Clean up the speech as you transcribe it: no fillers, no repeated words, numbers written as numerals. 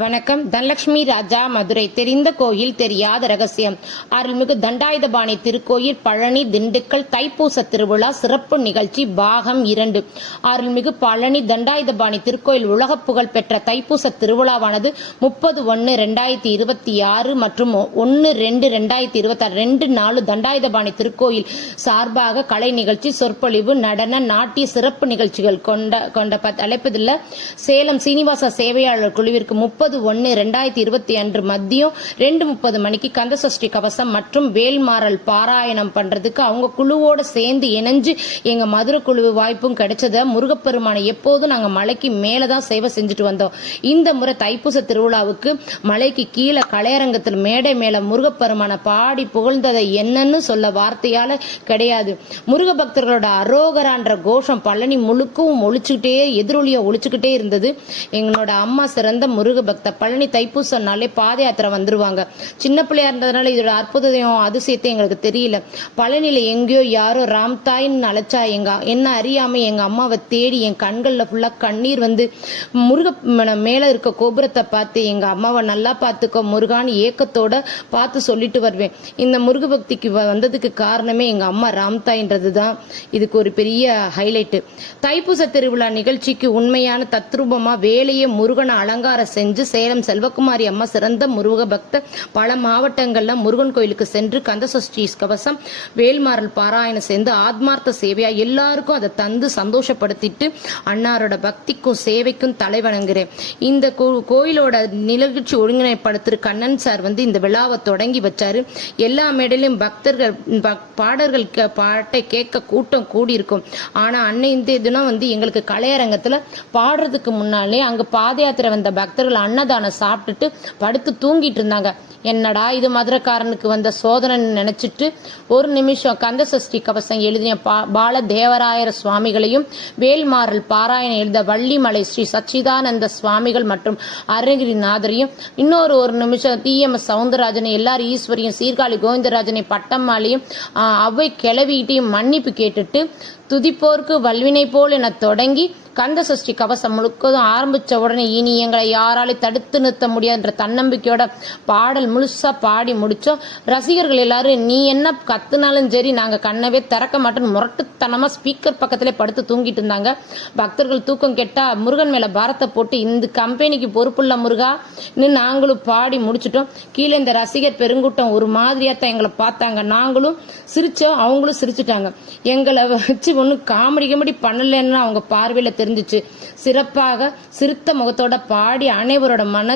வணக்கம். தனலட்சுமி ராஜா, மதுரை. தெரிந்த கோயில் தெரியாத ரகசியம். அருள்மிகு தண்டாயுதபாணி திருக்கோயில், பழனி, திண்டுக்கல் தைப்பூச திருவிழா சிறப்பு நிகழ்ச்சி பாகம் 2. அருள்மிகு பழனி தண்டாயுதபாணி திருக்கோயில் உலக புகழ் பெற்ற தைப்பூச திருவிழாவானது 30/1/2026 மற்றும் 1/2/2026 2 நாள் தண்டாயுதபாணி திருக்கோயில் சார்பாக கலை நிகழ்ச்சி, சொற்பொழிவு, நடன, நாட்டிய சிறப்பு நிகழ்ச்சிகள் கொண்ட அழைப்பதில் சேலம் சீனிவாச சேவையாளர் குழுவிற்கு 30/1/2022 மதியம் 2:30 மணிக்கு கந்தசஷ்டி கவசம் மற்றும் வேல்மாறல் பாராயணம் பண்றதுக்கு அவங்க குழுவோட சேர்ந்து இணைஞ்சு எங்க மதுரை குழு வாய்ப்பும் கிடைச்சத. முருகப்பெருமானை எப்போதும் நாங்க மலைக்கு மேலதான் சேவை செஞ்சுட்டு வந்தோம். இந்த முறை தைப்பூச திருவிழாவுக்கு மலைக்கு கீழே கலையரங்கத்தில் மேடை மேல முருகப்பெருமானை பாடி புகழ்ந்ததை என்னன்னு சொல்ல வார்த்தையால கிடையாது. முருக பக்தர்களோட அரோகரான்ற கோஷம் பழனி முழுக்கவும் ஒழிச்சுக்கிட்டே எதிரொலிய ஒழிச்சுக்கிட்டே இருந்தது. எங்களோட அம்மா சிறந்த முருக பக்த. பழனி தைப்பூசம்னாலே பாத யாத்திரை வந்துருவாங்க. சின்ன பிள்ளையா இருந்ததுனால இதோட அற்புதத்தையும் அதிசயத்தை எங்களுக்கு தெரியல. பழனியில எங்கேயோ யாரோ ராம்தாயின்னு அழைச்சா என்ன அறியாம எங்க அம்மாவை தேடி என் கண்கள்ல ஃபுல்லா கண்ணீர் வந்து முருக மேல இருக்க கோபுரத்தை பார்த்து எங்க அம்மாவை நல்லா பார்த்துக்கோ முருகான்னு ஏக்கத்தோட பார்த்து சொல்லிட்டு வருவேன். இந்த முருக பக்திக்கு வந்ததுக்கு காரணமே எங்க அம்மா ராம்தாயின்றதுதான் இதுக்கு ஒரு பெரிய ஹைலைட். தைப்பூச திருவிழா நிகழ்ச்சிக்கு உண்மையான தத்ரூபமா வேலையே முருகனை அலங்காரம் செஞ்சு சேலம் செல்வகுமாரி அம்மா சிறந்த முருக பக்த பல மாவட்டங்கள்ல முருகன் கோயிலுக்கு சென்று கந்தசஷ்டி கவசம் வேல்மாறல் பாராயணம் சேர்ந்து ஆத்மார்த்த சேவையா எல்லாருக்கும் அதை தந்து சந்தோஷப்படுத்திட்டு அன்னாரோட பக்திக்கும் சேவைக்கும் தலை வணங்குறேன். இந்த கோயிலோட நிகழ்ச்சி ஒருங்கிணைப்படுத்துற கண்ணன் சார் இந்த விழாவை தொடங்கி வச்சாரு. எல்லா மேடையிலும் பக்தர்கள் பாடல்கள் பாட்டை கேட்க கூட்டம் கூடி இருக்கும். ஆனா இந்த தினம் எங்களுக்கு கலையரங்கத்துல பாடுறதுக்கு முன்னாலே அங்க பாத யாத்திரை வந்த பக்தர்கள் அன்னதானம் சாப்பிட்டுட்டு படுத்து தூங்கிட்டு இருந்தாங்க. என்னடா இது மதுரைக்காரனுக்கு வந்த சோதனை நினைச்சிட்டு ஒரு நிமிஷம் கந்தசஷ்டி கவசம் எழுதிய பால தேவராயர சுவாமிகளையும் வேல்மாறல் பாராயணம் எழுத வள்ளிமலை ஸ்ரீ சச்சிதானந்த சுவாமிகள் மற்றும் அருணகிரிநாதரையும் ஒரு நிமிஷம் TMS சவுந்தரராஜனை, எல்லாரும் ஈஸ்வரியும், சீர்காழி கோவிந்தராஜனை, பட்டம்மாளையும் அவ்வை கிளவிட்டையும் மன்னிப்பு கேட்டுட்டு துதிப்போருக்கு வல்வினை போல் என தொடங்கி கந்தசஷ்டி கவசம் முழுக்கதும் ஆரம்பிச்ச உடனே இனி எங்களை யாராலும் தடுத்து நிறுத்த முடியாதுன்ற தன்னம்பிக்கையோட பாடல் முழுசா பாடி முடிச்சோம். ரசிகர்கள் எல்லாரும் நீ என்ன கத்துனாலும் சரி நாங்க கண்ணவே திறக்க மாட்டோம் முரட்டுத்தனமா ஸ்பீக்கர் பக்கத்திலே படுத்து தூங்கிட்டு இருந்தாங்க. பக்தர்கள் தூக்கம் கெட்டா முருகன் மேல பாரத்தை போட்டு இந்த கம்பெனிக்கு பொறுப்புள்ள முருகா நாங்களும் பாடி முடிச்சிட்டோம். கீழே இந்த ரசிகர் பெருங்கூட்டம் ஒரு மாதிரியாத்தான் எங்களை பார்த்தாங்க. நாங்களும் சிரிச்சோம், அவங்களும் சிரிச்சுட்டாங்க. எங்களை வச்சு ஒன்னும் காமெடி பண்ணலன்னு அவங்க பார்வையில தெரிஞ்சிச்சு. சிறப்பாக சிரித்த முகத்தோட பாடி அனைவரோட மன